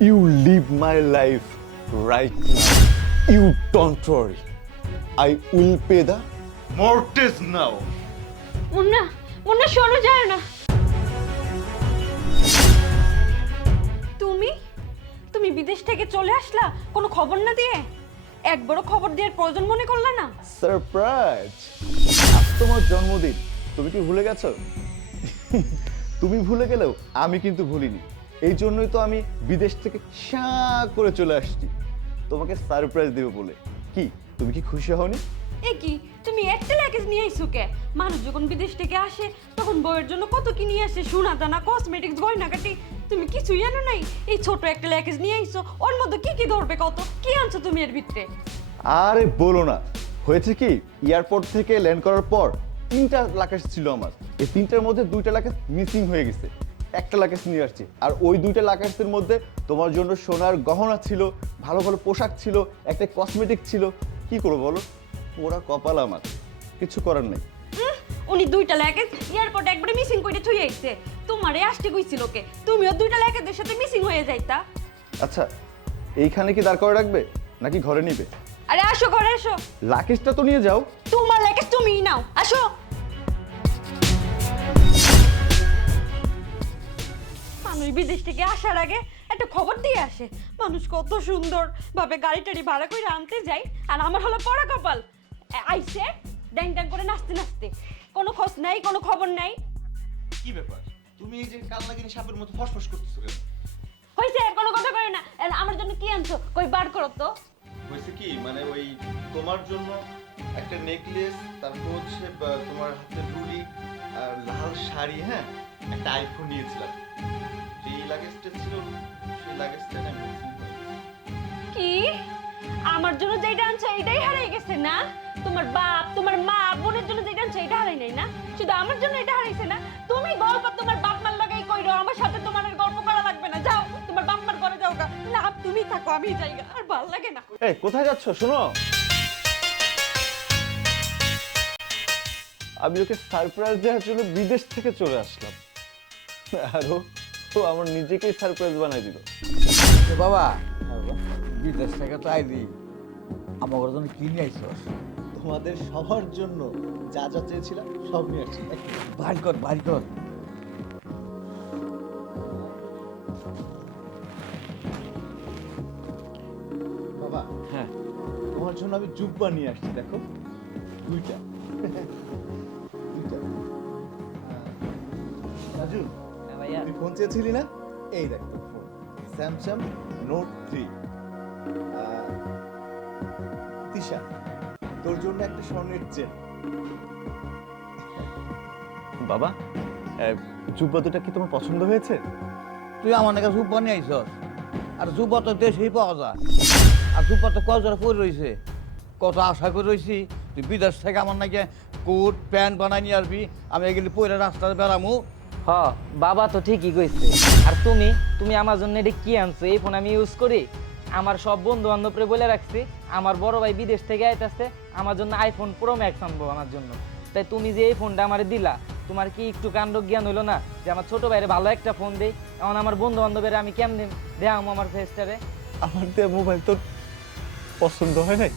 You live my life right now. You don't worry. I will pay the mortgage now. Munna Munna শোনো যায় না। তুমি তুমি বিদেশ থেকে চলে আসলা কোনো খবর না দিয়ে? একবারও খবর দেওয়ার প্রয়োজন মনে করলা না? সারপ্রাইজ! আজ তোমার জন্মদিন, তুমি কি ভুলে গেছো? তুমি ভুলে গেলেও আমি কিন্তু ভুলিনি। এই জন্যই তো আমি বিদেশ থেকে শা করে চলে আসছি তোমাকে সারপ্রাইজ দেব বলে। কি তুমি কি খুশি হওনি? এ কি তুমি একটা লাগেজ নিয়ে আইছো কে? মানুষ যখন বিদেশ থেকে আসে তখন বউয়ের জন্য কত কি নিয়ে আসে, সোনা দানা, কসমেটিক্স, গয়নাগাটি। তুমি কিছুই আনো নাই, এই ছোট একটা লাগেজ নিয়ে আইছো। ওর মধ্যে কি কি ধরবে কত? কি আনছো তুমি এর ভিতরে? আরে বলো না, হয়েছে কি এয়ারপোর্ট থেকে ল্যান্ড করার পর 3টা লাগেজ ছিল আমার। এই 3টার মধ্যে 2টা লাগেজ মিসিং হয়ে গেছে, একটা লাগেজ নিয়ে আসছি। আর ওই 2টা লাগেজের মধ্যে তোমার জন্য সোনার গহনা ছিল, ভালো ভালো পোশাক ছিল, একটা কসমেটিক ছিল। কি করবো বলো, ওরা কপাল আমার, কিছু করার নেই। উনি 2টা লাগেজ এয়ারপোর্টে একবারে মিসিং করে থুই আইছে। তোমারে আসতে কইছিল কে? তুমিও 2টা লাগেজের সাথে মিসিং হয়ে যাইতা। আচ্ছা, এইখানে কি দাঁড় করে রাখবে নাকি ঘরে নিবে? আরে আসো ঘরে এসো। লাগেজটা তো নিয়ে যাও। তোমার লাগেজ তুমিই নাও, আসো। মানুষ বিদেশ থেকে আসার আগে একটা খবর দিয়ে আসে। মানুষ কত সুন্দর ভাবে গাড়ি টাড়ি ভাড়া করে আনতে যায়, আর আমার হলো পড়া কপাল। আইসে ড্যাং ড্যাং করে নাচতে নাচতে, কোনো খোঁজ নাই, কোনো খবর নাই। কি ব্যাপার, তুমি এই যে কালনাগিনী সাপের মতো ফসফস করতেছো কেন? হইছে, কোনো কথা করে না। আমার জন্য কি আনছো কই বার করো তো। হয়েছে কি, মানে ওই তোমার জন্য একটা নেকলেস, তারপর হচ্ছে তোমার হাতে রুলি আর লাল শাড়ি, হ্যাঁ একটা আইফোন নিয়েছিলাম। যেই লাগেজটা ছিল সেই লাগেজটা না মিসিং হয়ে গেছে। কি আমার জন্য যেটা আনছো এটাই হারিয়ে গেছে না? তোমার বাপ, তোমার মা, বোনের জন্য যেটা আনছো এটা হারাই নাই না? শুধু আমার জন্য এটা হারাইছে না? তুমি গল্প তোমার বাপ মার লাগাই কইরো, আমার সাথে তোমার আর গল্প করা লাগবে না। যাও তোমার বাপ মার ঘরে যাও গা। না তুমি থাকো, আমি যাই গা। আর ভালো লাগে না। এই কোথায় যাচ্ছ? শোনো, আমি ওকে সারপ্রাইজ দেওয়ার জন্য বিদেশ থেকে চলে আসলাম, আর ও আমার নিজেকেই সারপ্রাইজ বানাই দিল। তো বাবা, বিদেশ থেকে তো আইলি, আমার জন্য কি নিয়ে আইসস? তোমাদের সবার জন্য যা যা চেয়েছিলাম সব নিয়ে আসছি। বাড়ি কর, বাড়ি কর। বাবা, হ্যাঁ, তোমার জন্য আমি জুব্বা নিয়ে আসছি, দেখো 2টা। রাজু, তুই ফোন চেয়েছিলি না? এই দেখ তোর ফোন, স্যামসাং নোট 3। তিশা, তোর জন্য একটা স্বর্ণের চেন। বাবা, জুব্বা দুটা কি তোমার পছন্দ হয়েছে? তুই আমার নাকি জুব্বা নিয়ে আইসস? আর জুব্বা তো দেশেই পাওয়া যায়। আর জুব্বা তো কজোড়া পরে রয়েছে, কত আশা করে রয়েছি তুই বিদেশ থেকে আমার নাকি কোট প্যান্ট বানাই নিয়ে আসবি, আমি এগুলি পরে রাস্তায় বেড়ামু। হ, বাবা তো ঠিকই কইছে। আর তুমি তুমি আমার জন্য এটা কি আনছো? এই ফোন আমি ইউজ করি, আমার সব বন্ধু বান্ধবরে বলে রাখছি আমার বড় ভাই বিদেশ থেকে আইতাছে, আমার জন্য আইফোন প্রো ম্যাক্স আনবো আমার জন্য। তাই তুমি যে এই ফোনটা আমারে দিলা, তোমার কি একটু কাণ্ড জ্ঞান হইলো না যে আমার ছোট ভাইরে ভালো একটা ফোন দেই? এখন আমার বন্ধু বান্ধবের আমি কেমনে দেখাম আমার ফেসটারে? আমার দেওয়া মোবাইল তোর পছন্দ হয় নাই?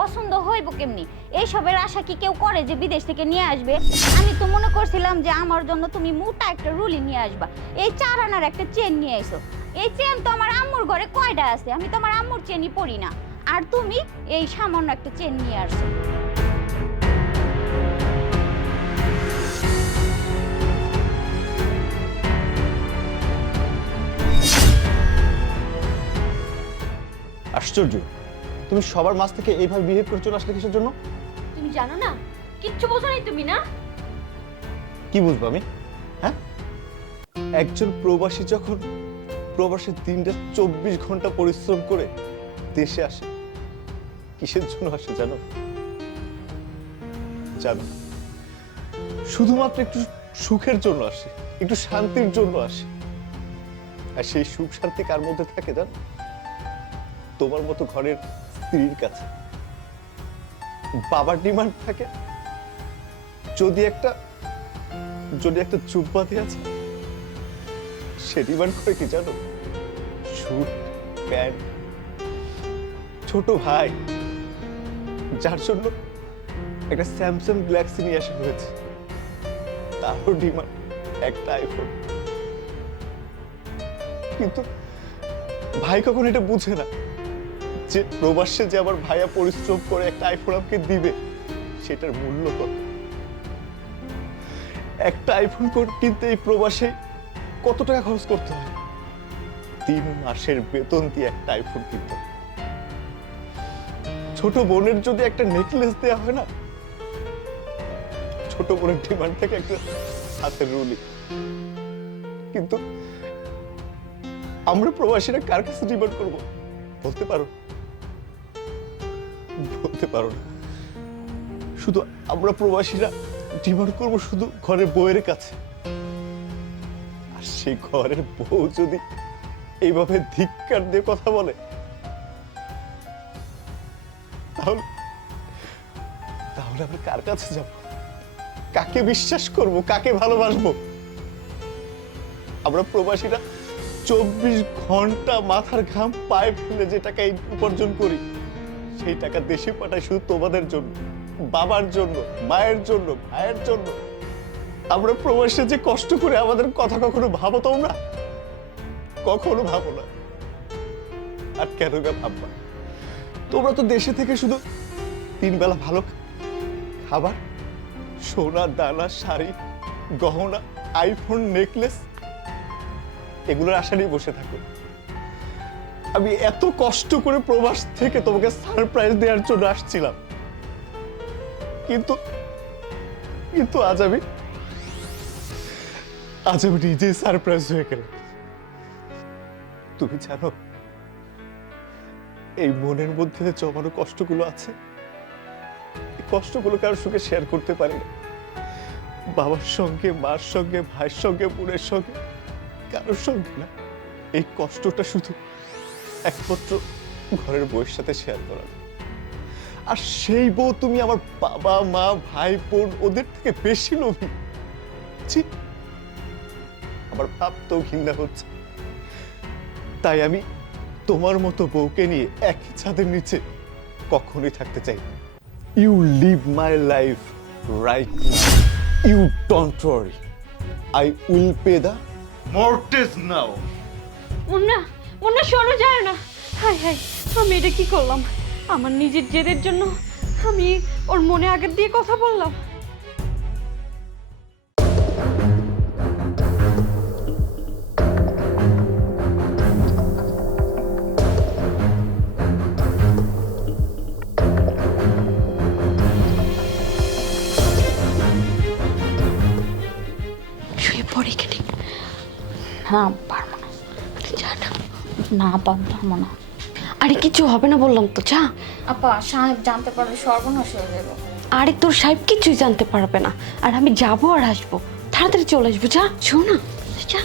পছন্দ হইব কেমনি? এইসবের আশা কি কেউ করে যে বিদেশ থেকে নিয়ে আসবে? আমি তো মনে করছিলাম যে আমার জন্য তুমি মোটা একটা রুলি নিয়ে আসবা, এই 4 আনার একটা চেন নিয়ে এসো। এই চেন তো আমার আম্মুর ঘরে কয়টা আছে, আমি তো আমার আম্মুর চেনই পরি না। আর তুমি এই সামান্য একটা চেন নিয়ে আসছো। আশ্চর্য, তুমি সবার মাঝ থেকে এইভাবে বিহেভ করে চলে আসলে কিসের জন্য? তুমি জানো না, কিচ্ছু বোঝো নাই তুমি না? কি বুঝবো আমি, হ্যাঁ? একজন প্রবাসী যখন প্রবাসের দিনটা 24 ঘন্টা পরিশ্রম করে দেশে আসে, কিসের জন্য আসে জানো? জানো, শুধুমাত্র একটু সুখের জন্য আসে, একটু শান্তির জন্য আসে। আর সেই সুখ শান্তি কার মধ্যে থাকে জানো? তোমার মতো ঘরের স্ত্রীর কাছে। বাবার ডিমান্ড থাকে যদি একটা জুব্বা দিয়ে আছে, সে ডিমান্ড করে কি জানো? স্যুট প্যান্ট, ছোট ভাই যার জন্য একটা স্যামসাং গ্যালাক্সি নিয়ে আসা হয়েছে, তারও ডিমান্ড একটা আইফোন। কিন্তু ভাই কখন এটা বুঝে না যে প্রবাসে যে আমার ভাইয়া পরিশ্রম করে একটা আইফোন আমাকে দিবে সেটার মূল্য কত। একটা আইফোন কিনতে এই প্রবাসে কত টাকা খরচ করতে হয়? 3 মাসের বেতন দিয়ে একটা আইফোন কিনতে হয়। ছোট বোনের যদি একটা নেকলেস দেওয়া হয় না, ছোট বোনের ডিমান্ড থেকে একটা হাতের রুলি। কিন্তু আমরা প্রবাসীরা কার কাছে ডিমান্ড করবো বলতে পারো? বলতে পারো না। শুধু আমরা প্রবাসীরা ডিমান্ড করবো শুধু ঘরের বউয়ের কাছে। আর সেই ঘরের বউ যদি এইভাবে ধিক্কার দিয়ে কথা বলে, তাহলে তাহলে আমরা কার কাছে যাব? কাকে বিশ্বাস করব? কাকে ভালোবাসবো? আমরা প্রবাসীরা 24 ঘন্টা মাথার ঘাম পায়ে ফেলে যে টাকা উপার্জন করি, সেই টাকা দেশে পাঠাই শুধু তোমাদের জন্য, বাবার জন্য, মায়ের জন্য, ভাইয়ের জন্য। আমরা প্রবাসে যে কষ্ট করে আমাদের কথা কখনো ভাবো তোমরা? কখনো ভাবো না। আর কেন ভাববা? তোমরা তো দেশে থেকে শুধু 3 বেলা ভালো খাবার, সোনা দানা, শাড়ি, গহনা, আইফোন, নেকলেস এগুলোর আশা নিয়ে বসে থাকো। আমি এত কষ্ট করে প্রবাস থেকে তোমাকে সারপ্রাইজ দেওয়ার জন্য আসছিলাম, কিন্তু কিন্তু আজ আমি নিজেই সারপ্রাইজ হয়ে গেলাম। তুমি জানো এই মনের মধ্যে যে জমানো কষ্টগুলো আছে, এই কষ্টগুলো কারোর সঙ্গে শেয়ার করতে পারি না। বাবার সঙ্গে, মার সঙ্গে, ভাইয়ের সঙ্গে, বোনের সঙ্গে, কারোর সঙ্গে না। এই কষ্টটা শুধু একমাত্র ঘরের বউয়ের সাথে শেয়ার করা। আর সেই বউ তুমি আমার বাবা, মা, ভাই, বোন ওদের থেকে বেশি লোভী। ছি, আমার ভাবতেও ঘৃণা হচ্ছে। তাই আমি তোমার মতো বউকে নিয়ে একই ছাদের নিচে কখনোই থাকতে চাই। You live my life right now, you don't worry, I will pay the mortgage now. Munna, Munna শোনো যায় না। হাই হাই, আমি এটা কি করলাম? আমার নিজের জেদের জন্য আমি ওর মনে আগের দিয়ে কথা বললাম। শুয়ে পড়ে কেটে না পারবো না। যা না। না পারবো না। আরে কিছু হবে না বললাম তো, যা। আপা সাহেব জানতে পারলে সর্বনাশ হয়ে যাবে। আরে তোর সাহেব কিছুই জানতে পারবে না, আর আমি যাবো আর আসবো, তাড়াতাড়ি চলে আসবো। যা, শোন না, যা।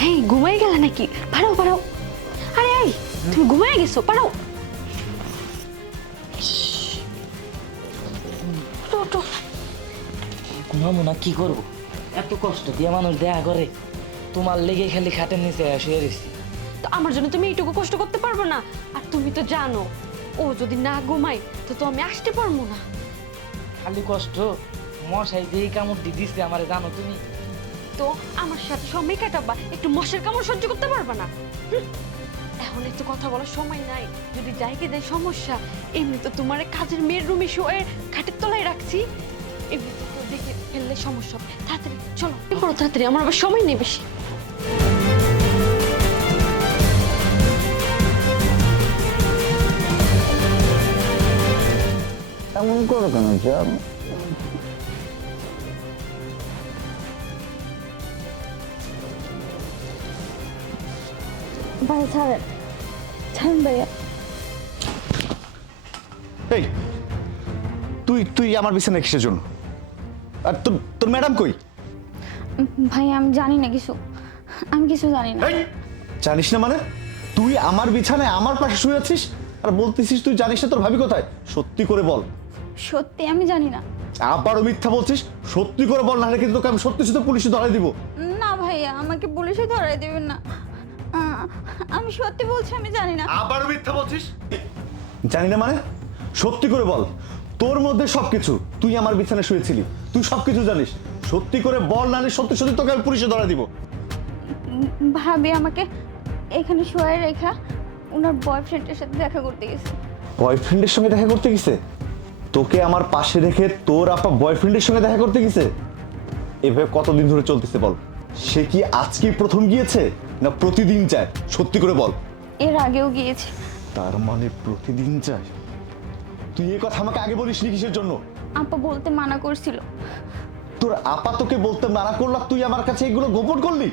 হেই, ঘুমাই গেলা নাকি? পারাও পারাও। আরে এই, তুমি ঘুমাই গেছো? পারাও। ঘুমাবো না, কি করবো? এত কষ্ট দিয়ে মানুষ দেখা করে, তোমার লেগে খালি খাটের নিচে শুয়ে রয়েছি। তো আমার জন্য তুমি এইটুকু কষ্ট করতে পারবে না? আর তুমি তো জানো ও যদি না ঘুমায় তো আমি আসতে পারবো না। খালি কষ্ট, মশাই দিয়ে কামড় দিয়ে দিচ্ছে আমারে, জানো তুমি? তো আমার সাথে সময় কাটাবা, একটু মশার কামড় সহ্য করতে পারবে না? এখন একটু কথা বলার সময় নাই। যদি যাইকে দেয় সমস্যা। এমনি তো তোমার কাজের মেয়ের রুমে শুয়ে খাটের তলায় রাখছি, এমনি তো কেউ দেখে ফেললে সমস্যা হবে। তাড়াতাড়ি চলো, করো তাড়াতাড়ি, আমার আবার সময় নেই বেশি। এমন করো কেন জান? ভাই ছাড়েন, ছাড়েন ভাইয়া। এই তুই আমার বিছানায় কিসের জন্য? আর তোর ম্যাডাম কই? ভাই আমি জানি না কিছু, আমি কিছু জানি না। এই, জানিস না মানে? তুই আমার বিছানায় আমার পাশে শুয়ে আছিস আর বলতেছিস তুই জানিস না তোর ভাবি কোথায়? সত্যি করে বল। সত্যি আমি জানি না। আবারও মিথ্যা বলছিস, সত্যি করে বল, নাহলে কিন্তু তোকে আমি সত্যি সত্যি পুলিশে ধরাই দিব। না ভাইয়া, আমাকে পুলিশে ধরাই দেবেন না। আমি সত্যি বলছি, আমি জানি না। আবারও মিথ্যা বলছিস? জানি না মানে? সত্যি করে বল, তোর মধ্যে সবকিছু, তুই আমার বিছানায় শুয়েছিলি, তুই সবকিছু জানিস, সত্যি করে বল, নাহলে সত্যি সত্যি তোকে আমি পুলিশে ধরাই দিব। ভাবি আমাকে এখানে শোয়ে রেখা ওনার বয়ফ্রেন্ডের সাথে দেখা করতে গেছে। বয়ফ্রেন্ডের সঙ্গে দেখা করতে গেছে? তোকে আমার পাশে রেখে তোর আপা বয়ফ্রেন্ডের সঙ্গে দেখা করতে গেছে? এভাবে কতদিন ধরে চলতেছে বল? সে কি আজকেই প্রথম গিয়েছে না প্রতিদিন যায়? সত্যি করে বল। এর আগেও গিয়েছে। তার মানে প্রতিদিন যায়? তুই এই কথা আমাকে আগে বলিসনি কিসের জন্য? আপা বলতে মানা করছিল। তোর আপা তোকে বলতে মানা করল, তুই আমার কাছে এগুলো গোপন করলি?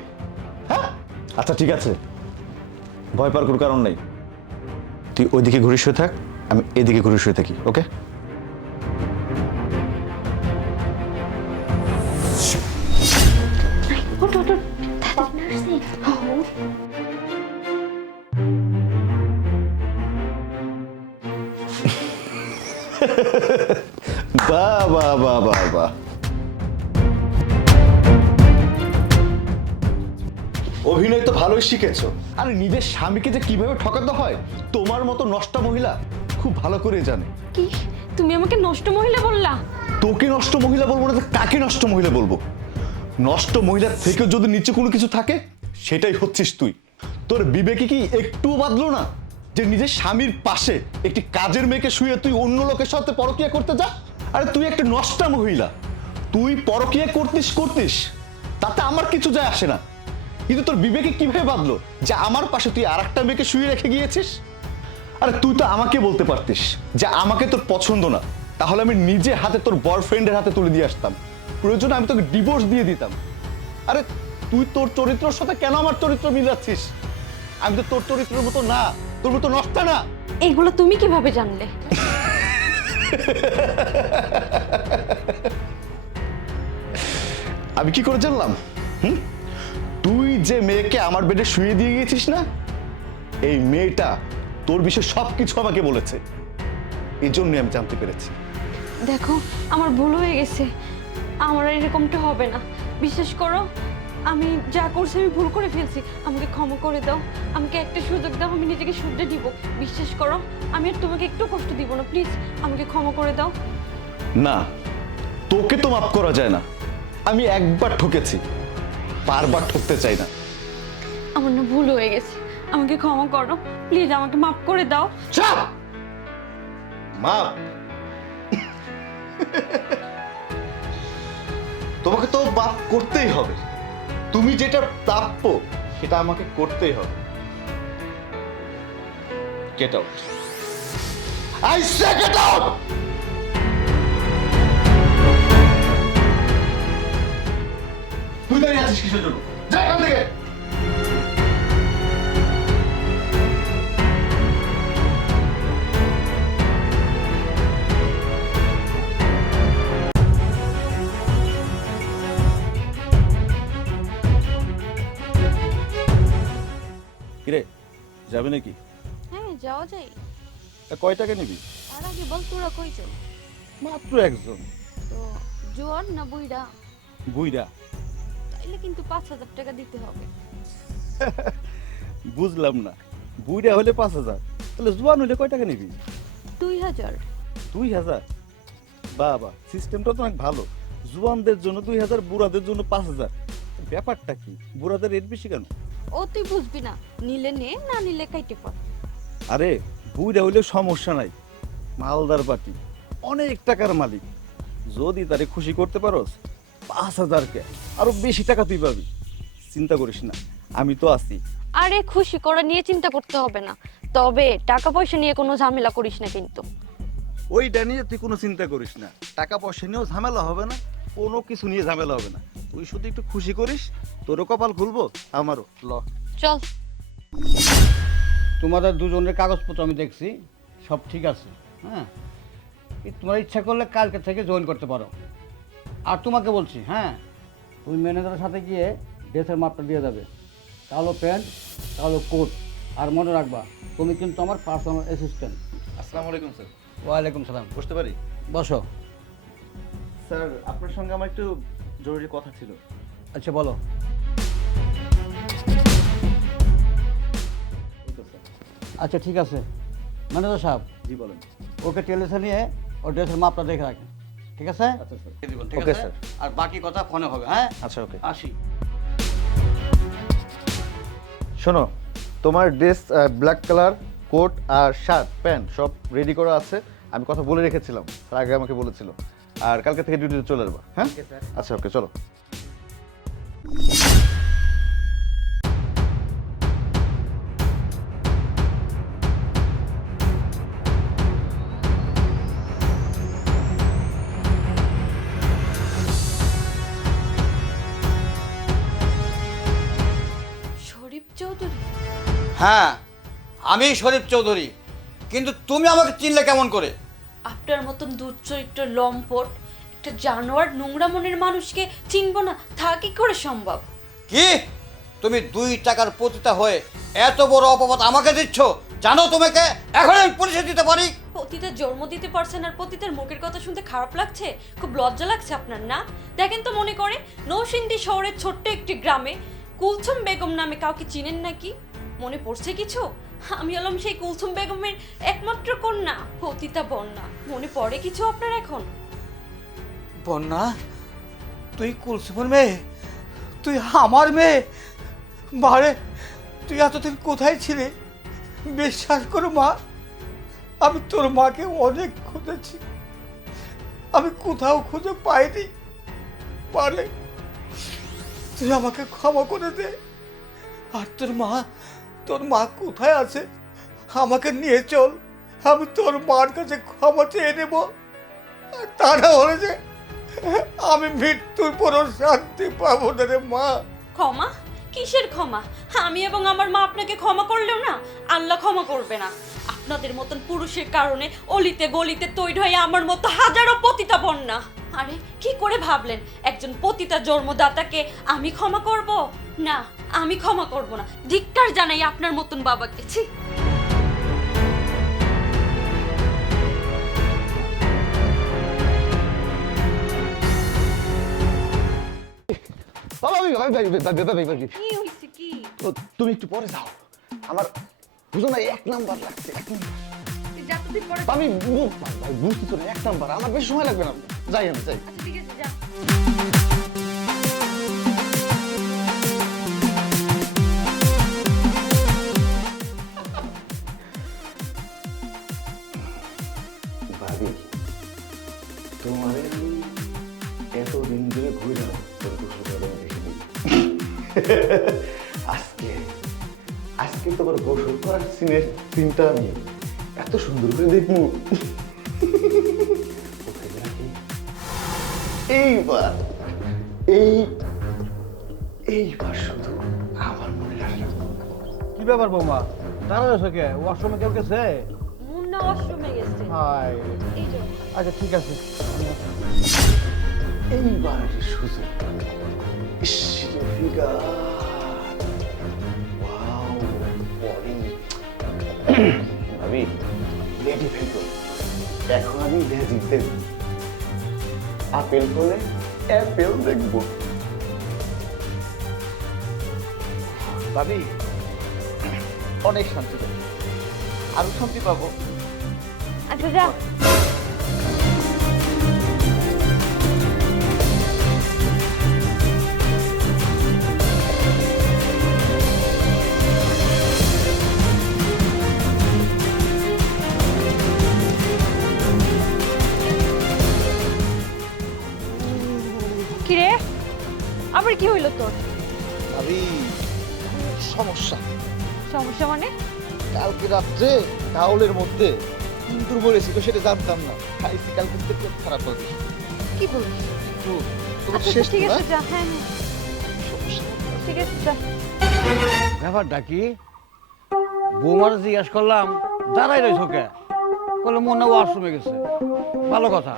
হ্যাঁ, আচ্ছা ঠিক আছে, ভয় পাওয়ার কোনো কারণ নেই। তুই ওইদিকে ঘুরে শুয়ে থাক, আমি এদিকে ঘুরে শুয়ে থাকি, ওকে? ওঠ ওঠ ওঠ, তাড়াতাড়ি নার্সে। বাহ বাহ বাহ বাহ বাহ, অভিনয় তো ভালোই শিখেছো। আরে নিজের স্বামীকে যে কিভাবে ঠকাতে হয় তোমার মতো নষ্টা মহিলা খুব ভালো করে জানে। কি তুমি আমাকে নষ্ট মহিলা বললা? তোকে নষ্ট মহিলা বলবো না তো কাকে নষ্ট মহিলা বলবো? নষ্ট মহিলার থেকে যদি নিচে কোনো কিছু থাকে সেটাই হচ্ছিস তুই। তোর বিবেকে কি একটু বাদলো না যে নিজের স্বামীর পাশে একটি কাজের মেয়েকে শুয়ে তুই অন্য লোকের সাথে পরকিয়া করতে যা? আরে তুই একটা নষ্টা মহিলা, তুই পরকিয়া করতিস তাতে আমার কিছু যায় আসে না, কিন্তু তোর বিবেকে কিভাবে বাদলো যে আমার পাশে তুই আর একটা মেয়েকে শুয়ে রেখে গিয়েছিস? আরে তুই তো আমাকে বলতে পারতিস যে আমাকে তোর পছন্দ না, তাহলে আমি নিজে হাতে তোর বয়ফ্রেন্ডের হাতে তুলে দিয়ে আসতাম, প্রয়োজনে আমি তোকে ডিভোর্স দিয়ে দিতাম। আরে তুই তোর চরিত্রের সাথে কেন আমার চরিত্র মিলাচ্ছিস? আমি তো তোর চরিত্রের মতো না, তোর মতো নষ্টা না। এগুলো তুমি কিভাবে জানলে? আমি কি করে জানলাম? তুই যে মেয়েকে আমার বেডে শুয়ে দিয়ে গিয়েছিস না, এই মেয়েটা তোর বিষয়ে সবকিছু আমাকে বলেছে, এই জন্য আমি জানতে পেরেছি। দেখো আমার ভুল হয়ে গেছে, আমার আর এরকমটা হবে না। বিশ্বাস করো, আমি যা করছি আমি ভুল করে ফেলছি, আমাকে ক্ষমা করে দাও, আমাকে একটা সুযোগ দাও, আমি নিজেকে শুধরে দিব। বিশ্বাস করো, আমি আর তোমাকে একটু কষ্ট দিব না, প্লিজ আমাকে ক্ষমা করে দাও। না, তোকে তো মাফ করা যায় না। আমি একবার ঠকেছি, বারবার ঠকতে চাই না। আমার না ভুল হয়ে গেছে, আমাকে ক্ষমা করো প্লিজ, আমাকে মাফ করে দাও। চাপ! মাপ? তোমাকে তো মাফ করতেই হবে। তুমি যেটা প্রাপ্য সেটা আমাকে করতেই হবে। Get out, I say get out. তুই দাঁড়িয়ে আছিস কিসের জন্য? যা এখান থেকে। কিরে, যাবে নাকি? হ্যাঁ যাওয়া যায়। কয় টাকা নিবি? আর আগে বল তোরা কইজন? মাত্র একজন। তো জোয়ান না বুইড়া? বুইড়া। তাইলে কিন্তু 5,000 টাকা দিতে হবে। বুঝলাম না, বুইড়া হলে 5,000, তাহলে জোয়ান হলে কয় টাকা নিবি? 2,000। 2,000? বাবা, সিস্টেমটা তো অনেক ভালো। জোয়ানদের জন্য 2,000, বুড়াদের জন্য 5,000। ব্যাপারটা কি, বুড়াদের রেট বেশি কেন? ও তুই বুঝবি না, নিলে নে, না নিলে কাইটে পড়। আরে বুইড়া হইলে সমস্যা নাই, মালদার পার্টি, অনেক টাকার মালিক। যদি তারে খুশি করতে পারোস 5,000 কে আরো বেশি টাকা তুই পাবি। চিন্তা করিস না, আমি তো আছি। আরে খুশি করা নিয়ে চিন্তা করতে হবে না, তবে টাকা পয়সা নিয়ে কোনো ঝামেলা করিস না কিন্তু। ওইটা নিয়ে তুই কোনো চিন্তা করিস না, টাকা পয়সা নিয়েও ঝামেলা হবে না, কোনো কিছু নিয়ে ঝামেলা হবে না। তুই শুধু একটু খুশি করিস, তোরও কপাল খুলবো, আমারও। ল চল। তোমাদের দুজনের কাগজপত্র আমি দেখছি, সব ঠিক আছে। হ্যাঁ, তোমার ইচ্ছা করলে কালকে থেকে জয়েন করতে পারো। আর তোমাকে বলছি, হ্যাঁ, তুমি ম্যানেজারের সাথে গিয়ে ড্রেসের মাপটা দিয়ে যাবে। কালো প্যান্ট, কালো কোট আর মনে রাখবা তুমি কিন্তু আমার পার্সোনাল অ্যাসিস্ট্যান্ট। আসসালামু আলাইকুম স্যার। ওয়ালাইকুম সালাম। বসতে পারি? বসো। স্যার আপনার সঙ্গে আমার একটু জরুরি কথা ছিল। আচ্ছা বলো। এই তো স্যার। আচ্ছা ঠিক আছে, ম্যানেজার সাহেব জি বলেন। ওকে টেলিসে নিয়ে ওর ড্রেসের মাপটা দেখে রাখেন, ঠিক আছে? আচ্ছা স্যার। ঠিক ওকে, আছে স্যার। আর বাকি কথা ফোনে হবে, হ্যাঁ? আচ্ছা ওকে। আসি। শোনো, তোমার ড্রেস ব্ল্যাক কালার কোট আর শার্ট প্যান্ট সব রেডি করা আছে। আমি কথা বলে রেখেছিলাম, তার আগে আমাকে বলেছিল। আর কালকে থেকে ডিউটিতে চলে আসবা, হ্যাঁ? আচ্ছা ওকে, চলো। শরীফ চৌধুরী? হ্যাঁ, আমি শরীফ চৌধুরী, কিন্তু তুমি আমাকে চিনলে কেমন করে? আপনার মতন দুশ্চরিত্র লম্পট একটা জানোয়ার নোংরা মনের মানুষকে চিনবো না তা কি করে সম্ভব? কি তুমি 2 টাকার পতিতা হয়ে এত বড় অপবাদ আমাকে দিচ্ছ? জানো তোমাকে এখন আমি পুলিশে দিতে পারি। পতিতার জন্ম দিতে পারছেন আর পতিতার মুখের কথা শুনতে খারাপ লাগছে? খুব লজ্জা লাগছে আপনার না? দেখেন তো, মনে করে নৌসিন্দি শহরের ছোট্ট একটি গ্রামে কুলসুম বেগম নামে কাউকে চিনেন নাকি? মনে পড়ছে কিছু? আমি হলাম সেই কুলসুম বেগমের একমাত্র কন্যা পতিতা বন্যা। মনে পড়ে কিছু আপনার এখন? বন্যা, তুই কুলসুমের মেয়ে? তুই আমার মেয়ে? মারে, তুই এতদিন কোথায় ছিলে? বিশ্বাস করো মা, আমি তোর মাকে অনেক খুঁজেছি, আমি কোথাও খুঁজে পাইনি। পারে তুই আমাকে ক্ষমা করে দে। আর তোর মা কোথায় আছে আমাকে নিয়ে চল, আমি তোর মার কাছে ক্ষমা চেয়ে নেব। তা না হলে যে আমি মৃত্যুর পরও শান্তি পাবো না রে মা। ক্ষমা? কিসের ক্ষমা? আমি এবং আমার মা আপনাকে ক্ষমা করলেও না, আল্লাহ ক্ষমা করবে না। আপনাদের মতন পুরুষের কারণে অলিতে গলিতে তৈরি হয়ে আমার মতো হাজারো পতিতা বন্যা। আরে কি করে ভাবলেন একজন পতিতা জন্মদাতাকে আমি ক্ষমা করব? না, আমি ক্ষমা করব না। ধিক্কার জানাই আপনার মতন বাবাকে। ছি! কি হইছে কি? তুমি একটু পরে যাও, আমার বুঝো না 1 নাম্বার লাগছে। 1 নাম্বার যা তুই পরে। আমি ভাই বুঝতেছো না, 1 নাম্বার আমার বেশি সময় লাগবে না। যাই আমি যাই। আচ্ছা ঠিক আছে, যা। ভাবি, তোমারে আমি এতদিন ধরে ঘুরে আজকে তোমার গোসল করার সিনটা আমি এত সুন্দর করে দেখবো। এইবার এইবার শুধু আমার মনে রাখবো। কি ব্যাপার বৌমা, দাঁড়ানো কে? ওয়াশরুমে কেউ গেছে? মুন্না ওয়াশরুমে গেছে। হাই, এই যে। আচ্ছা ঠিক আছে। এইবার সুযোগ। ভাবি রেডি ফেলতো, এখন আমি ভেজিতে আপেল করে অ্যাপেল দেখবো। ভাবি অনেক শান্তি পাবো, আরো শান্তি পাবো। আচ্ছা যা। কিরে, আবার কি হইলো তোর? ভাবি সমস্যা। সমস্যা মানে? কালকে রাত্রে কাউলের মধ্যে ইন্দুর মরেছিল, সেটা জানতাম না। খাইছি কালকে থেকে খারাপ হবে। কি বলিস? তো তোমার আচ্ছা শেষ ঠিক না আছে, যা। হ্যাঁ হ্যাঁ, সমস্যা। ঠিক আছে, যা। ব্যাপারটা কি? বৌমার জিজ্ঞাসা করলাম, দাঁড়াই রয়েছ কে? বললো মুন্না ওয়াশরুমে গেছে। ভালো কথা,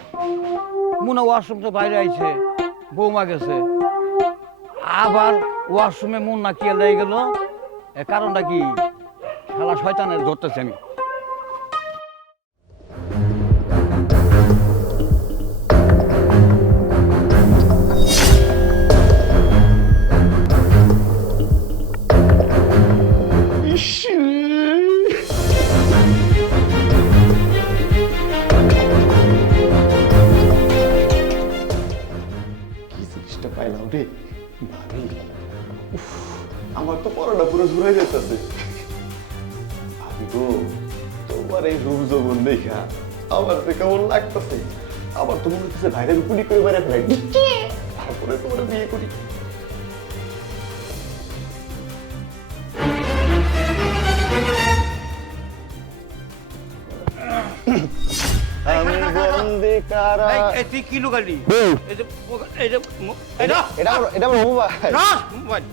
মুন্না ওয়াশরুম তো বাইরে আইছে, বৌমা গেছে। আবার ওয়াশরুমে মুন্না কে লেগে গেল, এর কারণটা কি? শালা শয়তানের ধরতেছি আমি। কি জিনিসটা পাইলাম রে ভাবি, উফ, আমার তো পরোটা পুরো ঘুরে যেতেছে। ভাবি গো, তোমার এই রূপ যৌবন দেখা আমার তো কেমন লাগতেছে। আবার তো মনে হচ্ছে ভাইরের গুলি করে বেড়ে ফেলাই, তারপরে তোমার বিয়ে করি। আমি বন্দি কারা। এই তুই কি লুকালি? হুম। এই যে এই যে এটা এটা আমার মোবাইল। না মোবাইল,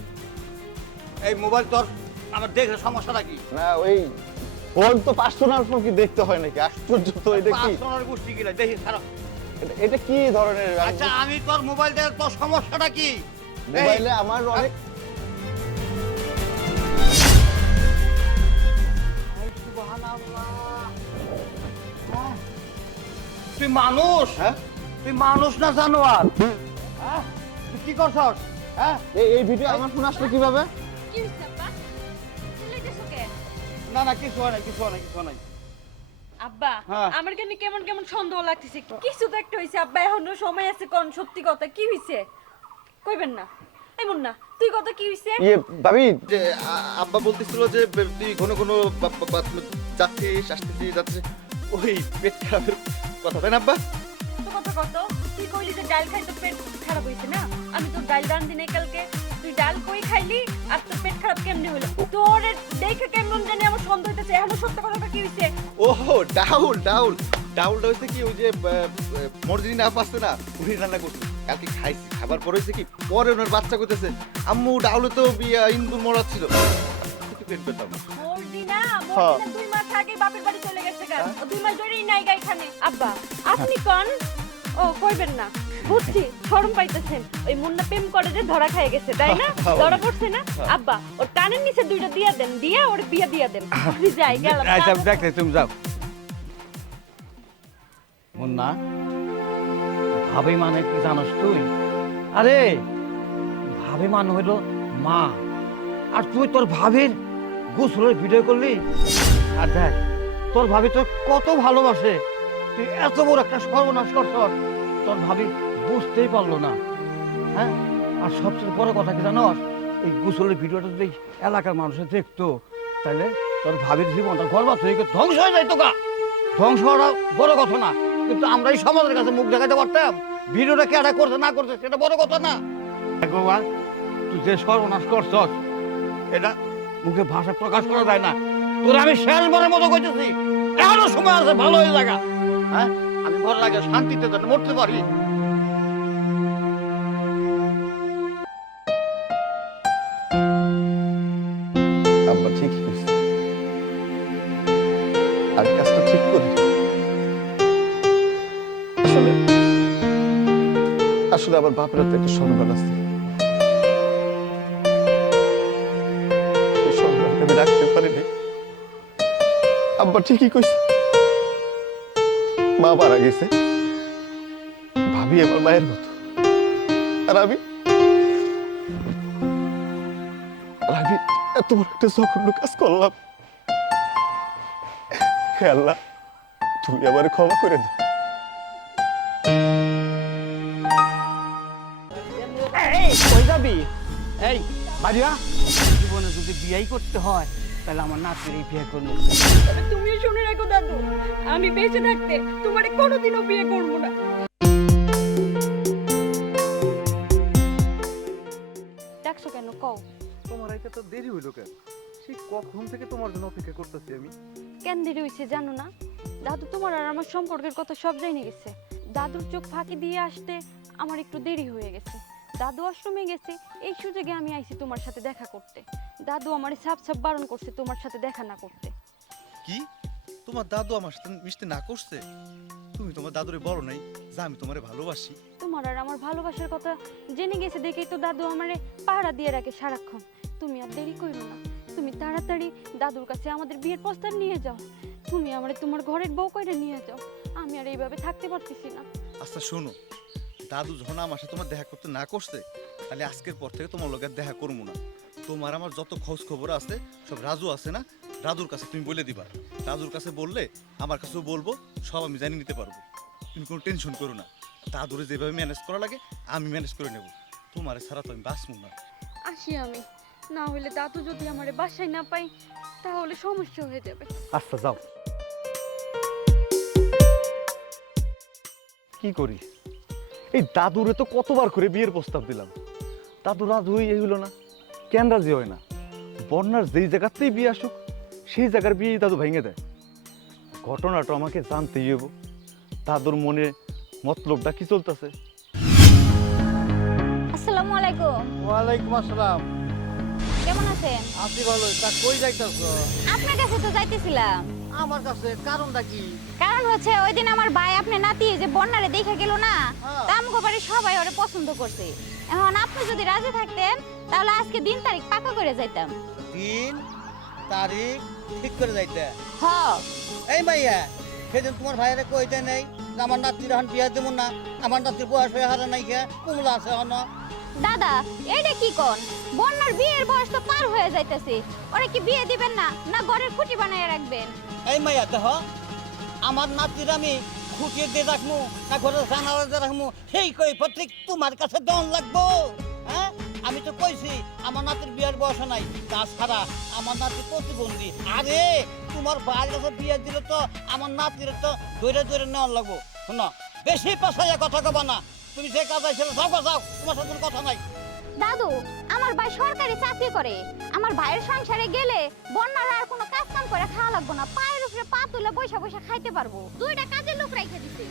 এই মোবাইল তোর আমার দেখে সমস্যাটা কি? না ওই ফোন তো পার্সোনাল ফোন কি দেখতে হয় নাকি? আশ্চর্য তো, এটা কি? পার্সোনাল গোষ্ঠী গিলা দেখি ছাড়া। এটা কি ধরনের? আচ্ছা আমি তোর মোবাইল দেখে তোর সমস্যাটা কি? মোবাইলে আমার অনেক তুই মানুষ? হ্যাঁ তুই মানুষ না জানোয়ার? হ্যাঁ তুই কি করছস? হ্যাঁ এই ভিডিও আমার ফোন আসলো কিভাবে? কি হইছে আব্বা? চিল্লাইতেছো কে? না না কিছু হয় না, কিছু হয় না, কিছু হয় না। আব্বা হ্যাঁ। আমার কেন কেমন কেমন সন্দেহ লাগতেছে। কিছু তো একটা হইছে আব্বা, এখনো সময় আছে, কোন সত্যি কথা কি হইছে কইবেন না? এমন না, তুই কত কি হইছে? ভাবি, যে আব্বা বলতেছিল যে তুই ঘন ঘন যাচ্ছিস আসতেছিস যাচ্ছিস, ওই পেট খারাপের কথা, তাই না আব্বা? তো কত কত তুই কইলি যে ডাল খাই তো পেট খারাপ হইছে না? আমি তো ডাল রান্ধি নাই কালকে, তুই ডাল কই খাইলি আর তোর পেট খারাপ কেমনে হলো? তোর দেখে কেমন জানি আমার সন্দেহ হইতেছে। এখন সত্য কথাটা কি হইছে? ওহো ডাউলটা হয়েছে কি, ওই যে মর্জিনী না আছে না, উনি রান্না করছে কালকে, খাইছি। খাবার পরে হয়েছে কি, পরে ওনার বাচ্চা করতেছে আম্মু ডাউলে তো ইন্দুর মরা ছিল, পেট ব্যথা। মর্জিনা 2 মাস আগে বাপের বাড়ি চলে গেছে গা। 2 মাস ধরেই নাই গা এখানে। আব্বা আপনি কোন? ও কইবেন না, বুঝছি শরম পাইতেছেন। ওই মুন্না প্রেম করে যে ধরা খেয়ে গেছে তাই না? ধরা পড়ছে না? আব্বা ওর কানের নিচে 2টা দিয়া দেন, দিয়া ওর বিয়া দিয়া দেন। আমি যাই গেলাম। আচ্ছা দেখতে তুমি যাও। মুন্না ভাবি মানে কি জানোস তুই? আরে ভাবি মানে হইলো মা, আর তুই তোর ভাবির গোসলের ভিডিও করলি। আর দেখ তোর ভাবি তোর কত ভালোবাসে, তুই এত বড় একটা সর্বনাশ করছস, তোর ভাবি বুঝতেই পারলো না। হ্যাঁ আর সবচেয়ে বড় কথা কি জানোস? এই গোসলের ভিডিওটা যদি এলাকার মানুষের দেখতো, তাহলে তোর ভাবির জীবনটা গর্বাত হয়ে ধ্বংস হয়ে যাইতো গা। ধ্বংস হওয়া বড় কথা না, কিন্তু আমরা এই সমাজের কাছে মুখ দেখাতে পারতাম। ভিডিওটা কেডা করছে না করছে সেটা বড় কথা না। ভগবান তুই যে সর্বনাশ করছস, এটা মুখে ভাষা প্রকাশ করা যায় না। তোর আমি শেষবারের মতো কইতেছি, এখনো সময় আছে, ভালো হয়ে জায়গা। হ্যাঁ আমি বড় লাগে শান্তিতে যেন মরতে পারি। আব্বা ঠিকই করছে, আর কাজটা ঠিক করি। আসলে আসলে আমার বাপের তো একটা সম্মান আছে, সেই সম্মানটা আমি রাখতে পারিনি। আব্বা ঠিকই কইছে, মা মারা গেছে, ভাবি আমার মায়ের মতো, আর আমি এত বড় একটা জঘন্য কাজ করলাম। হে আল্লাহ, তুমি আমার ক্ষমা করে দাও। এই কই যাবি? এই বাড়িয়া, জীবনে যদি বিয়েই করতে হয় তাহলে আমার নাতিরই বিয়ে করবো। তবে তুমিও শুনে রাখো দাদু, আমি বেঁচে থাকতে তোমারে কোনোদিনও বিয়ে করব না। ডাকছো কেন কও? তোমার আইতে তো দেরি হইলো কেন? সেই কখন থেকে তোমার জন্য অপেক্ষা করতেছি আমি। কেন দেরি হয়েছে জানো না? দাদু তোমার আর আমার সম্পর্কের কথা সব জেনে গেছে। দাদুর চোখ ফাঁকি দিয়ে আসতে আমার একটু দেরি হয়ে গেছে। দাদু আশ্রমে গেছে, এই সুযোগে আমি আইছি তোমার সাথে দেখা করতে। দাদু আমার সাপ সাপ বারণ করছে তোমার সাথে দেখা না করতে। কি তোমার দাদু আমার সাথে মিশতে না করছে? তুমি তোমার দাদুরে বলো নাই যে আমি তোমারে ভালোবাসি? তোমার আর আমার ভালোবাসার কথা জেনে গেছে দেখেই তো দাদু আমারে পাহারা দিয়ে রাখে সারাক্ষণ। তুমি আর দেরি করো না, তুমি তাড়াতাড়ি দাদুর কাছে আমাদের বিয়ের প্রস্তাব নিয়ে যাও। তুমি আমারে তোমার ঘরের বউ কইরা নিয়ে যাও। আমি আর এইভাবে থাকতে পারতেছি না। আচ্ছা শোনো, দাদু যখন আমার সাথে তোমার দেখা করতে না করছে, তাহলে আজকের পর থেকে তোমার লগে দেখা করবো না। তোমার আমার যত খোঁজ খবর আছে সব রাজু আছে না, রাজুর কাছে তুমি বলে দিবা। রাজুর কাছে বললে আমার কাছেও বলবো, সব আমি জানিয়ে নিতে পারবো। তুমি কোনো টেনশন করো না, দাদুরে যেভাবে ম্যানেজ করা লাগে আমি ম্যানেজ করে নেব। তোমার ছাড়া তো আমি বাঁচবো না। আসি আমি, না হলে দাদু যদি আমারে বাসায় না পাই তাহলে সমস্যা হয়ে যাবে। আচ্ছা যাও। কি করি, এই দাদুরে তো কতবার করে বিয়ের প্রস্তাব দিলাম, দাদু রাজি হইল না। কেন রাজি হয় না? বন্যার যেই জায়গাতেই বিয়ে আসুক সেই জায়গার বিয়ে দাদু ভেঙে দেয়। ঘটনাটা আমাকে জানতেই হইব, দাদুর মনে মতলবটা কি চলতেছে। আসসালামু আলাইকুম। ওয়ালাইকুম আসসালাম। কেমন আছেন? আছি ভালো। তা কই যাইতাছ? আপনার কাছে তো যাইতেছিলাম। আমার কাছে কারণটা কি? কারণ হচ্ছে ওই দিন আমার ভাই আপনার নাতি যে বন্যারে দেখে গেল না, হ্যাঁ। আমগো বাড়ি সবাই ওরে পছন্দ করছে। এখন আপনি যদি রাজি থাকতেন তাহলে আজকে দিন তারিখ পাকা করে যাইতাম। দিন তারিখ ঠিক করে যাইতে। হ। এই মাইয়া, সেদিন তোমার ভাইয়েরে কইতে নেই যে আমার নাতির এখন বিয়া দেবো না, আমার নাতির বয়স হয়ে হারা নাই কে, কুমলা আছে এখন। দাদা এইটা কি কোন? বন্যার বিয়ের বয়স তো পার হয়ে যাইতেছে, ওরে কি বিয়ে দিবেন না, না ঘরের খুঁটি বানায় রাখবেন? এই মাইয়া দেখ, আমার নাতির আমি খুঁটিয়ে দিয়ে রাখবো না ঘরে জানালা দিয়ে রাখবো, সেই কই প্রত্যেক তোমার কাছে দন লাগবো? হ্যাঁ, আমি তো কইছি আমার নাতির বিয়ের বয়স নাই, তাছাড়া আমার নাতি প্রতিবন্ধী। আরে তোমার ভাইয়ের কাছে বিয়ে দিলে তো আমার নাতির তো ধরে ধরে নেওয়ার লাগবো। শোনো, বেশি পাশাইয়া কথা কবা না। তুমি যে কাজ আইছিলে যাও গো, যাও, তোমার সাথে কোনো কথা নাই। দাদু, আমার ভাই সরকারি চাকরি করে, আমার ভাইয়ের সংসারে গেলে বন্যার আর কোনো কাজ কাম করে খাওয়া লাগবে না, পায়ের উপরে পা তুলে বৈশা বৈশা খাইতে পারবো। দুইটা কাজের লোক রাইখে দিছে।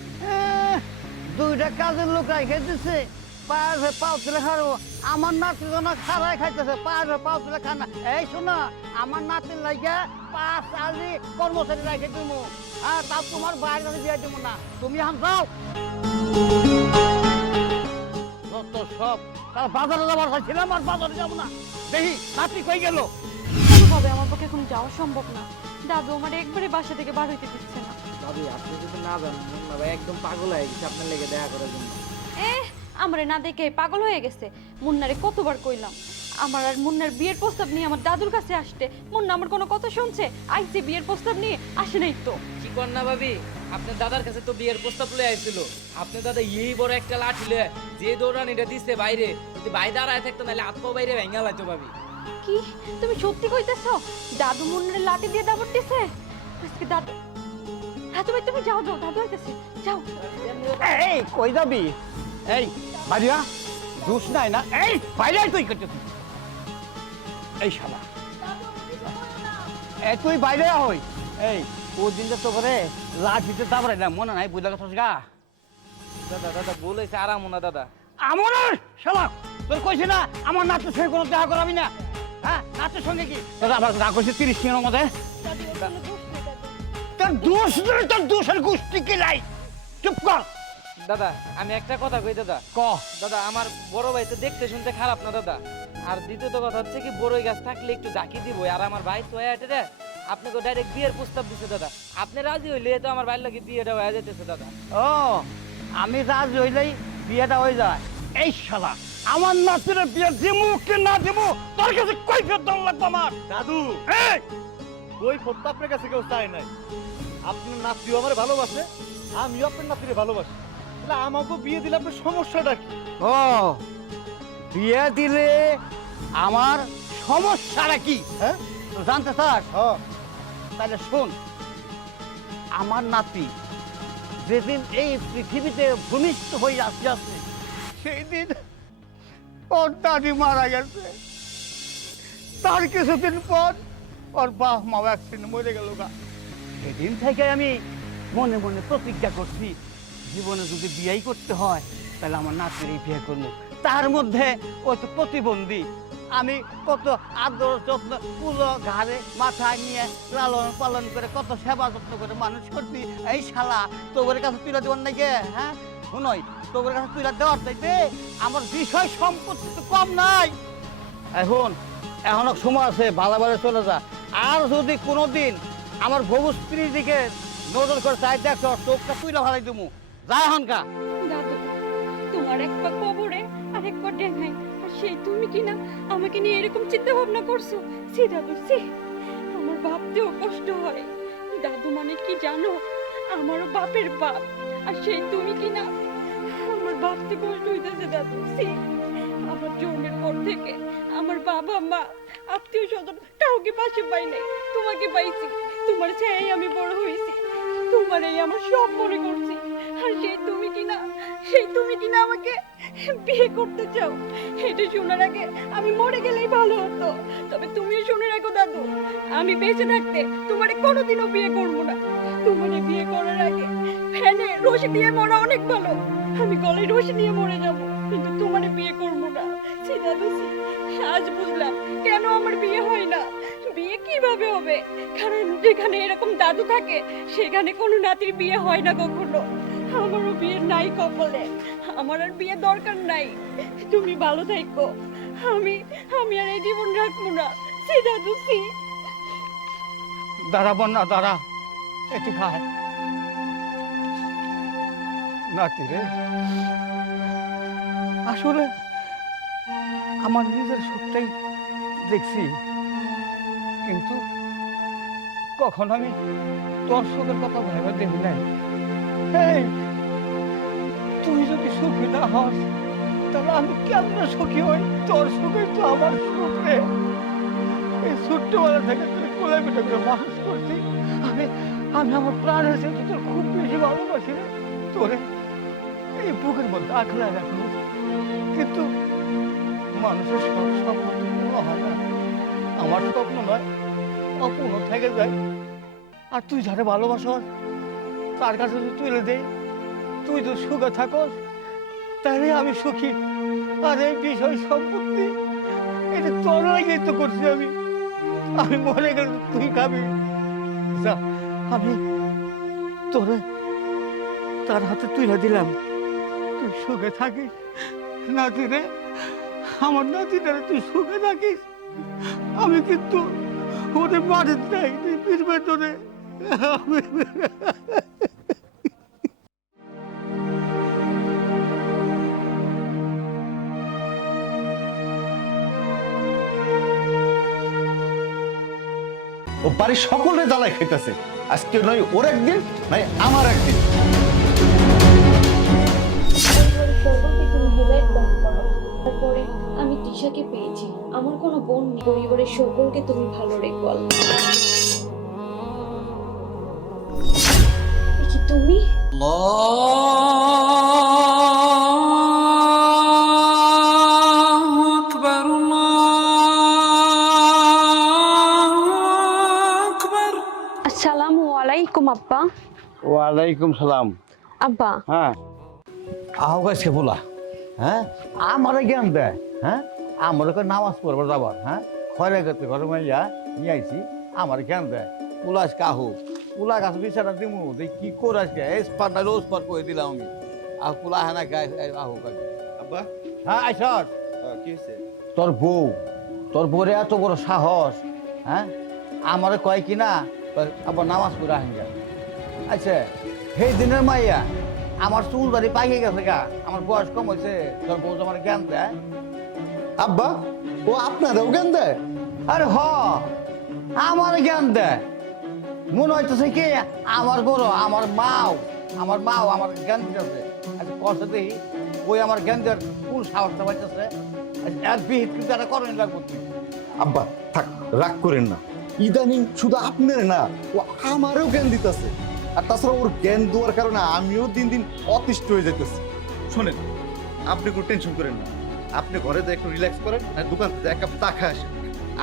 দুইটা কাজের লোক রাইখে দিছে, পায়ের পাও তুলে খাবো। আমার নাতি যেন খারাই খাইতেছে, পায়ের পাও তুলে খানা। এই শোনা, আমার নাতির লাগিয়া 5 আলি কর্মচারী রাইখে দিব। হ্যাঁ, তা তোমার বাইরের কাছে দিয়ে দিব না। তুমি এখন যাও। যত সব তার বাজারে যাবার চাইছিলাম, আর বাজারে যাবো না। দেখি নাতি কই গেল। কোনোভাবে আমার পক্ষে এখন যাওয়া সম্ভব না। দাদু আমার একবারে বাসা থেকে বার হইতে দিচ্ছে না। দাদু আপনি যদি না জানেন, মুন্না ভাই একদম পাগল হয়ে গেছে আপনার লেগে দেখা করার জন্য। আমারে না দেখে পাগল হয়ে গেছে। মুন্নারে কতবার কইলাম আমার আর মুন্নার বিয়ের প্রস্তাব নিয়ে আমার দাদুর কাছে আসতে। মুন্না আমার কোনো কথা শুনছে? আইছে বিয়ের প্রস্তাব নিয়ে, আসে নাই তো। কি কর না ভাবি, আপনার দাদার কাছে তো বিয়ের প্রস্তাব লয়ে আইছিল। আপনার দাদা এই বড় একটা লাঠি লয়ে যে দৌড়ানিটা দিছে বাইরে, যদি ভাই দাঁড়ায় থাকতো নাহলে হাত পা বাইরে ভেঙে লাইতো ভাবি। কি তুমি সত্যি কইতেছো? দাদু মুন্নারে লাঠি দিয়ে দাবড় দিছে আজকে? দাদু, হ্যাঁ তুমি যাও যাও, দাদু আইতেছে, যাও। এই কই যাবি? এই বাড়িয়া দোষ নাই না? এই বাইরে তুই করতেছিস। এই শালা, এই তুই বাইরে হই। এই ওই দিন তো করে লাঠিতে দাবড়াই না, মনে নাই বুঝলা কথা গা? দাদা দাদা বলেছে আরাম না দাদা। আমার শালা, তোর কইছি না আমার নাচের সঙ্গে কোনো দেখা করাবি না। হ্যাঁ, নাচের সঙ্গে কি দাদা আবার গা কইছে 30 দিনের মধ্যে। তোর দোষ ধরে, তোর দোষের গোষ্ঠী কি লাই? চুপ কর। দাদা আমি একটা কথা কই দাদা। ক দাদা আমার বড় ভাই তো দেখতে শুনতে খারাপ না দাদা। আর দ্বিতীয়ত কথা হচ্ছে কি, বড়ই গাছ থাকলে একটু জাকি দিব। আর আমার ভাই তো হেঁটে রে আপনাকে ডাইরেক্ট বিয়ের প্রস্তাব দিছে দাদা। আপনি রাজি হইলে তো আমার ভাইয়ের লাগে বিয়েটা হয়ে যেতেছে দাদা। ও, আমি রাজি হইলেই বিয়েটা হয়ে যায়? এই শালা, আমার নাতির বিয়ে দিমু কি না দিমু তোর কাছে কই ফের দম লাগবে আমার? দাদু, এই ওই ফোন তো আপনার কাছে কেউ চায় নাই। আপনার নাতিও আমার ভালোবাসে, আমিও আপনার নাতিরে ভালোবাসি। তাহলে আমাকে বিয়ে দিলে আপনার সমস্যাটা কি? ও, বিয়ে দিলে আমার সমস্যাটা কি? হ্যাঁ তো জানতে চাস? হ্যাঁ, তাহলে শোন, আমার নাতি যেদিন এই পৃথিবীতে ভূমিষ্ঠ হয়ে আসছে সেই দিন ওর দাদি মারা গেছে। তার কিছুদিন পর ওর বাপ মা অ্যাক্সিডেন্টে মরে গেল গা। সেদিন থেকে আমি মনে মনে প্রতিজ্ঞা করছি, জীবনে যদি বিয়েই করতে হয় তাহলে আমার নাতির এই বিয়ে করবো। তার মধ্যে ও তো প্রতিবন্ধী, আমি কত আদর যত্ন কুলো ঘাড়ে মাথায় নিয়ে লালন পালন করে কত সেবা যত্ন করে মানুষ করছি। এই শালা তোর কাছে তুলে দেওয়ার নাই গে? হ্যাঁ শুনই, তোর কাছে তুলে দেওয়ার চাইতে আমার বিষয় সম্পত্তি তো কম নাই। এখন এখনো সময় আছে, ভালো ভালো চলে যা। আর যদি কোনোদিন আমার ভবু স্ত্রীর দিকে নজর করে চাই দেখো, চোখটা তুইলা ভালাই দেবো। যা এখনকা। দাদু তোমার এক পা কবরে আর এক পা ডেঙ্গাই, আর সেই তুমি কিনা আমাকে নিয়ে এরকম চিন্তা ভাবনা করছো। সি দাদু সি, আমার ভাবতেও কষ্ট হয়। দাদু মানে কি জানো, আমারও বাপের বাপ, আর সেই তুমি কিনা আমার ভাবতে কষ্ট হইতেছে দাদু সি। আমার জন্মের পর থেকে আমার বাবা মা আত্মীয় স্বজন কাউকে পাশে পাই নাই, তোমাকে পাইছি। তোমার ছায়াই আমি বড় হয়েছি, তোমার এই আমার সব মনে করছি। আর সেই তুমি কিনা আমাকে বিয়ে করতে চাও, এটা শোনার আগে আমি মরে গেলেই ভালো হতো। তবে তুমিও শুনে রাখো দাদু, আমি বেঁচে থাকতে তোমারে কোনোদিনও বিয়ে করবো না। তোমারে বিয়ে করার আগে ফ্যানে রশি দিয়ে মরা অনেক ভালো, আমি গলায় রশি নিয়ে মরে যাব, কিন্তু তোমারে বিয়ে করবো না। সে দাদু সে, আজ বুঝলাম কেন আমার বিয়ে হয় না। বিয়ে কিভাবে হবে, কারণ যেখানে এরকম দাদু থাকে সেখানে কোনো নাতির বিয়ে হয় না কখনো। আমারও বিয়ে নাই কপালে, আমার আর বিয়ে দরকার নাই। তুমি ভালো থাকো, আমি আর এই জীবন রাখবো না। সে দাদু সি। দাঁড়া বন্যা দাঁড়া, একটু খায়। নাতি রে, আসলে আমার নিজের সুখটাই দেখছি, কিন্তু কখন আমি তোর সুখের কথা ভেবে দেখি নাই। এই, তুই যদি সুখী না হস তাহলে আমি কেমন সুখী হই? তোর সুখে তো আমার সুখ রে। এই ছোট্টবেলা থেকে তুই কোলে পিঠে করে মানুষ করছি, আমি আমার প্রাণের সাথে তোর খুব বেশি ভালোবাসি রে। তোরে এই বুকের মধ্যে আঁকড়া রাখলো, কিন্তু মানুষের সব স্বপ্ন পূর্ণ হয় না। আমার স্বপ্ন নয়, অপূর্ণ থেকে যায়। আর তুই যারে ভালোবাসস তার কাছে যদি তুলে দেই, তুই তো সুখে থাকস, তাহলে আমি সুখী। আর এই বিষয় সম্পত্তি এটা তোর লাগেই তো করছি আমি মরে গেলে তুই খাবি। যা, আমি তোরে তার হাতে তুলে দিলাম, তুই সুখে থাকিস। নাতি রে, আমার নাতিটা তুই সুখে থাকিস। আমি কিন্তু ওদের বাড়িতে যাই, তুই ফিরবে তোরে। ও বাড়ির সকলে জ্বালায় খাইতেছে, আজকে নয় ওর একদিন, নয় আমার একদিন। সকলকে তুমি হেদায়েত দান করো। তারপরে আমি তিশাকে পেয়েছি, আমার কোনো বোন নেই। পরিবারের সকলকে তুমি ভালো রেখো আল্লাহ। এ কি তুমি? আসসালামু আলাইকুম আব্বা। ওয়ালাইকুম সালাম। আব্বা হ্যাঁ, আহ গাছে বলা, হ্যাঁ আমার জ্ঞান দেয়। হ্যাঁ, আমার নামাজ পড়বার যাবার, হ্যাঁ ঘরে গেছে, ঘরে মাইয়া নিয়ে আইছি, আমার জ্ঞান দেয়। উলাস কাহু উলা গাছ বিচারা দিমু, দেখ কি করে আজকে এসপার নাইলে ওসপার করে দিলাম আমি। আর কুলা হ্যাঁ না গায়ে আহু কাজে। আব্বা হ্যাঁ আইসর, কি হয়েছে? তোর বউরে এত বড় সাহস, হ্যাঁ আমার কয় কিনা আবার নামাজ পড়ে আহেন গা। আচ্ছা, সেই দিনের মাইয়া আমার চুল দাড়ি পাইকে গেছে গা, আমার বয়স কম হয়েছে, তোর বউ আমার জ্ঞান দেয়। আব্বা, ও আপনারও জ্ঞান দেয়? আরে হ, আমার জ্ঞান দেয়। মনে হইতেছে কি আমার বড়, আমার মাও আমার জ্ঞান দিতেছে। আচ্ছা কষ্ট দেখি ওই আমার জ্ঞান দেওয়ার কোন সাহসটা পাইতেছে। এক বিহিত কিন্তু একটা করণী লাগবো। আব্বা থাক, রাগ করেন না। ইদানিং শুধু আপনার না, ও আমারও জ্ঞান দিতেছে। আর তাছাড়া ওর জ্ঞান দেওয়ার কারণে আমিও দিন দিন অতিষ্ঠ হয়ে যাইতেছি। শোনেন, আপনি কোনো টেনশন করেন না, আপনি ঘরে যে একটু রিল্যাক্স করেন, আর দোকান থেকে এক কাপ চা খায় আসেন।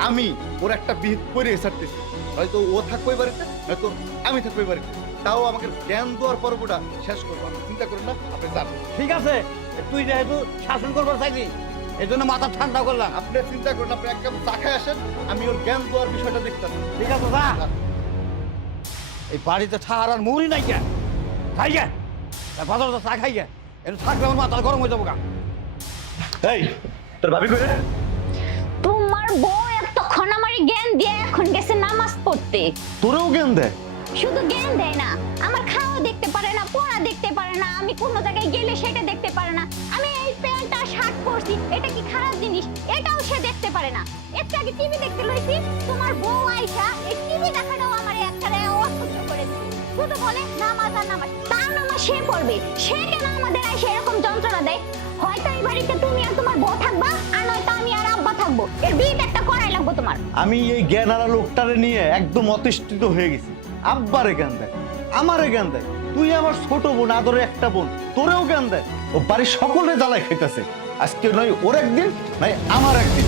আমি ওর একটা বিহিত করে ছাড়তেছি, হয়তো ও থাকবে বাড়িতে, হয়তো আমি থাকবো বাড়িতে। তাও আমাকে জ্ঞান দেওয়ার পর্বটা শেষ করবো। আপনি চিন্তা করেন না, আপনি যান। ঠিক আছে, তুই যেহেতু শাসন করবার চাইলি এই জন্য মাথা ঠান্ডা করলাম। আপনি চিন্তা করেন, আপনি এক কাপ চা খায় আসেন, আমি ওর জ্ঞান দেওয়ার বিষয়টা দেখতাম। ঠিক আছে যা। এই বাড়িতে থাকার আর মুড়ি নাই কে, খাই গে বাজার চা খাই গে, একটু থাকলে আমার মাথা গরম হয়ে যাবো গা। এই তোর ভাবি কই রে? তোমার বউ এত দিয়ে এখন গেছে নামাজ পড়তে। তোরেও জ্ঞান দেয়? শুধু জ্ঞান দেয় না, আমার খাওয়া দেখতে পারে না, পড়া দেখতে পারে না, আমি কোনো জায়গায় গেলে সেটা দেখতে পারে না, আমি এই প্যান্ট আর শার্ট পরছি এটা কি খারাপ জিনিস এটাও সে দেখতে পারে না। একটু আগে টিভি দেখতে লইছি, তোমার বউ আইসা এই টিভি দেখাটাও আমার একবারে অসহ্য করে দিচ্ছে। শুধু বলে নামাজ আর নামাজ, তার নামাজ সে পড়বে, সে কেন আমাদের এসে এরকম যন্ত্রণা দেয়? হয়তো এই বাড়িতে তুমি আর তোমার বউ থাকবা, আর নয়তো আমি আর আব্বা থাকবো, এর বিয়েটা একটা করাই লাগবো তোমার। আমি এই জ্ঞানারা লোকটারে নিয়ে একদম অতিষ্ঠিত হয়ে গেছি। আব্বারে জ্ঞান দেয়, আমারে জ্ঞান দেয়, তুই আমার ছোট বোন, আদরে একটা বোন, তোরেও জ্ঞান দেয়। ও বাড়ির সকলে জ্বালায় খাইতেছে। আজকে নয় ওর একদিন, নয় আমার একদিন।